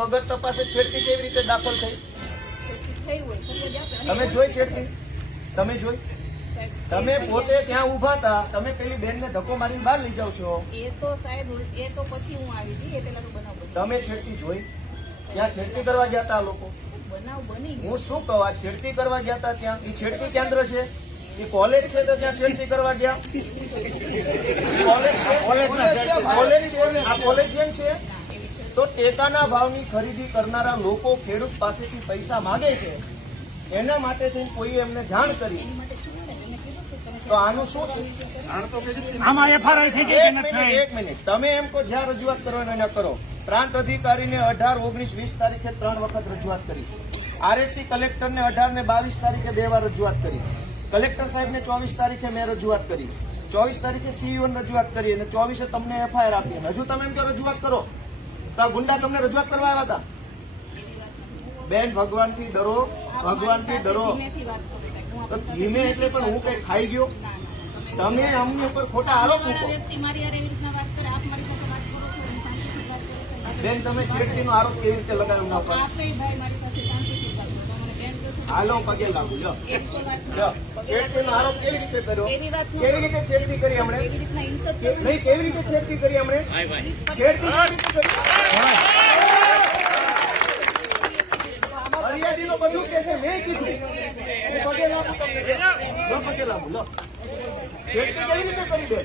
વગર તપાસે છેડતી કેવી રીતે દાખલ થઈ? તમે જોઈ છેડતી? તમે જોઈ? તમે પોતે ત્યાં ઉભા હતા, તમે પેલી બેન ને ધક્કો મારીને બહાર લઈ જાવ છો. એ તો સાહેબ, એ તો પછી હું આવી હતી, એ પેલા તો બનાવ બન્યો. તમે છેડતી જોઈ? ત્યાં છેડતી કરવા ગયા હતા લોકો? બનાવ બની ગયો. હું શું કહું, આ છેડતી કરવા ગયા હતા ત્યાં? એ છેડતી કેન્દ્ર છે? એ કોલેજ છે તો ત્યાં છેડતી કરવા ગયા? કોલેજ છે? કોલેજ છે? આ કોલેજિયન છે? તો ટેકાના ભાવની ખરીદી કરનારા લોકો ખેડૂત પાસેથી પૈસા માંગે છે, એના માટે થઈને કોઈ એમને જાણ કરી, તો આનું શું છે? એક મિનિટ, તમે એમ કહો જ્યાં રજૂઆત કરવાની ના કરો. પ્રાંત અધિકારીને 18, 19, 20 તારીખે 3 વખત રજૂઆત કરી. આરએસસી કલેક્ટરને 18 ને 22 તારીખે 2 વાર રજૂઆત કરી. કલેક્ટર સાહેબને 24 તારીખે મેં રજૂઆત કરી. 24 તારીખે સીઈઓને રજૂઆત કરી અને 24 તમને એફઆઈઆર આપી. હજુ તમે એમ કહો રજૂઆત કરો. ગુંડા તમને રજૂઆત કરવા આવ્યા હતા? બેન, ભગવાનથી ડરો, ભગવાનથી ડરો. તો ધીમે એટલે પણ હું કઈ ખાઈ ગયો? તમે અમને પર ખોટા આરોપ મૂકો. બેન, તમે છેડતીનો આરોપ કેવી રીતે લગાવ્યો ના પર? હાલો, પગે લાગુ. લો, છેડતીનો આરોપ કેવી રીતે કર્યો? કેવી રીતે છેડતી કરી હમણે? નહીં, કેવી રીતે છેડતી કરી હમણે? છેડતી ફરિયાદીનો બધું કે છે, મેં કીધું. પગે લાગુ તમને. પગે લાગુ. લો, છેડતી કેવી રીતે કરી દે?